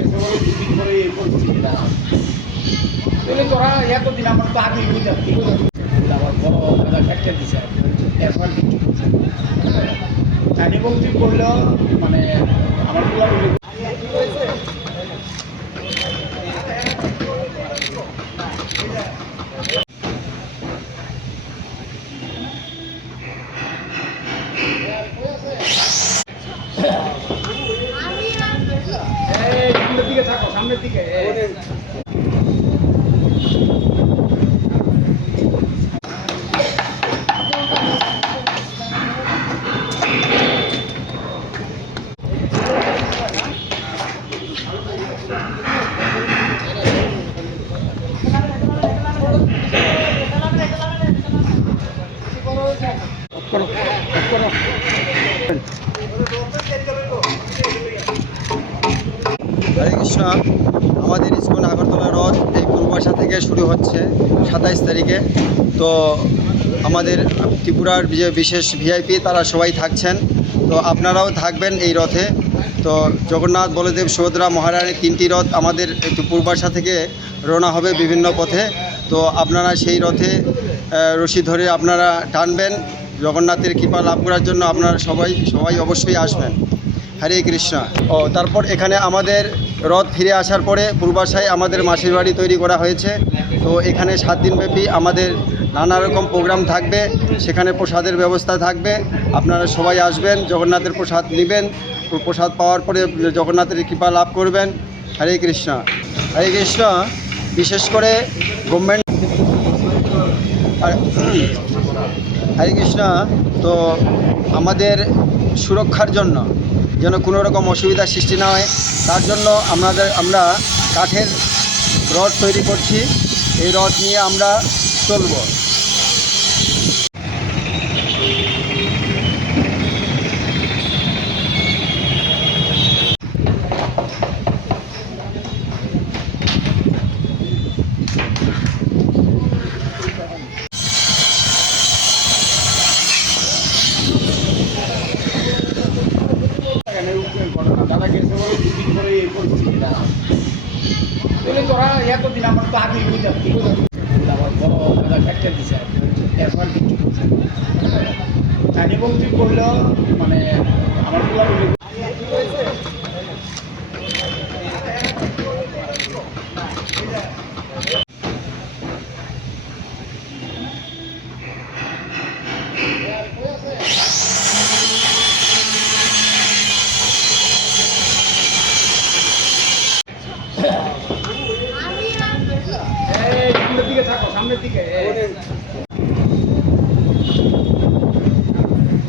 গেছে বলে দুদিন পরে এই পরিস্থিতি দাঁড়াবে তাহলে তোরা এতদিন Yeah. দিকে থাকো সামনের দিকে। করো করো। হরে আমাদের ইস্কন আগরতলা রথ এই পূর্বাশা থেকে শুরু হচ্ছে সাতাইশ তারিখে। তো আমাদের ত্রিপুরার বিশেষ ভিআইপি তারা সবাই থাকছেন। তো আপনারাও থাকবেন এই রথে। তো জগন্নাথ, বলদেব, সুভদ্রা মহারানীর তিনটি রথ আমাদের একটু পূর্বাশা থেকে রওনা হবে বিভিন্ন পথে। তো আপনারা সেই রথে রশি ধরে আপনারা টানবেন। জগন্নাথের কৃপা লাভ করার জন্য আপনারা সবাই সবাই অবশ্যই আসবেন। হরে কৃষ্ণ। ও, তারপর এখানে আমাদের রথ ফিরে আসার পরে পূর্বাশায় আমাদের মাসির বাড়ি তৈরি করা হয়েছে। তো এখানে সাত দিনব্যাপী আমাদের নানা রকম প্রোগ্রাম থাকবে, সেখানে প্রসাদের ব্যবস্থা থাকবে। আপনারা সবাই আসবেন, জগন্নাথের প্রসাদ নেবেন। প্রসাদ পাওয়ার পরে জগন্নাথের কৃপা লাভ করবেন। হরে কৃষ্ণ। হরে কৃষ্ণ। বিশেষ করে গভর্নমেন্ট হরে কৃষ্ণ। তো আমাদের সুরক্ষার জন্য যেন কোনো রকম অসুবিধার সৃষ্টি না হয়। তার জন্য আমাদের, আমরা কাঠের রড তৈরি করছি। এই রড নিয়ে আমরা চলব এখানে ঘটনা দাদা গেছে বলে দুদিন করে এই পরিস্থিতি তাহলে তোরা এতদিন আমার তো আগেই বুঝাচ্ছি আমার বড় দাদা ফ্র্যাকচার দিছে, এরপর চাইনি ভক্তি করলেও মানে আমার পুরো সামনের দিকে থাকো সামনের দিকে।